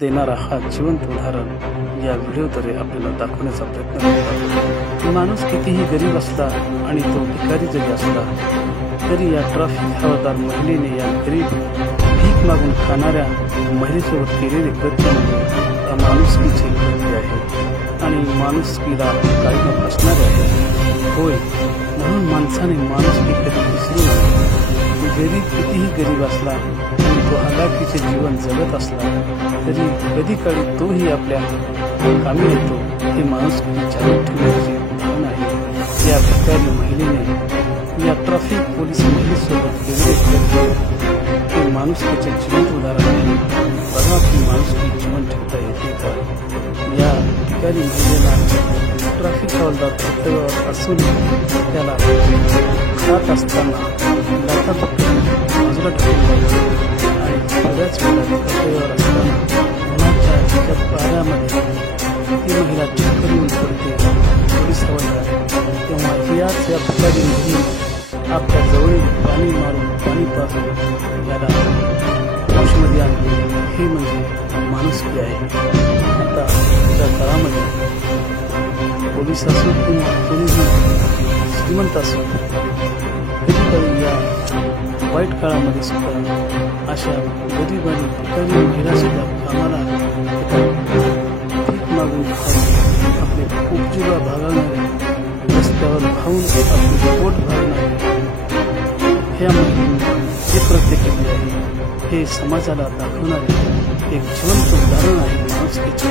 देणारा हा जिवंत उदाहरण या व्हिडिओद्वारे आपल्याला दाखवण्याचा प्रयत्न करतो। माणूस कितीही गरीब असला आणि तो भिकारी जरी असला तरी या ट्रॅफिक हवालदार महिलेने या गरीब भीक मागून खाणाऱ्या महिलेसोबत केलेले कृत्य म्हणजे माणुसकीचे कृत्य आहे आणि माणुसकीला काळीमा फासणारे आहे। होय, म्हणून माणसाने माणुसकी कधी विसरू नये। गरीब कितीही गरीब असला आणि तो हलाखीचे जीवन जगत असला तरी कधी काळी तोही आपल्या कामी येतो, हे माणुसकी जाणून ठेवण्याची भावना आहे। या भिकारी महिलेने या ट्रॅफिक पोलीस महिलेसोबत केलेले कृत्य हे माणुसकीचे जिवंत उदाहरण आहे। बघा की माणुसकी जीवन ठेवता येते का? या भिकारी महिलेला ट्रॅफिक हवालदार कर्तव्यावर असून त्याला खात असताना लाथा बाजूला ठेवून आणि बऱ्याच वेळा कर्तव्यावर असताना उन्हाच्या पाऱ्यामध्ये ती महिला चक्कर येऊन पडते। पोलीस हवालदार तेव्हा याच या भिकारी महिलेने आपल्या जवळील पाणी मारून पाणी पाजून याला होशमध्ये आणले। हे म्हणजे माणुसकी आहे। आता त्या काळामध्ये पोलीस असो किंवा कोणीही श्रीमंत असो, कधीकधी या वाईट काळामध्ये सुद्धा अशा गरीब आणि भिकारी महिला सुद्धा कामाला भीक मागून खाऊन आपले उपजीवा भागवणारे, रस्त्यावर खाऊन आपले पोट भरणारे ह्यामध्ये जे कृत्य केले आहे हे समाजाला दाखवणारे एक जिवंत उदाहरण आहे माणुसकीचे।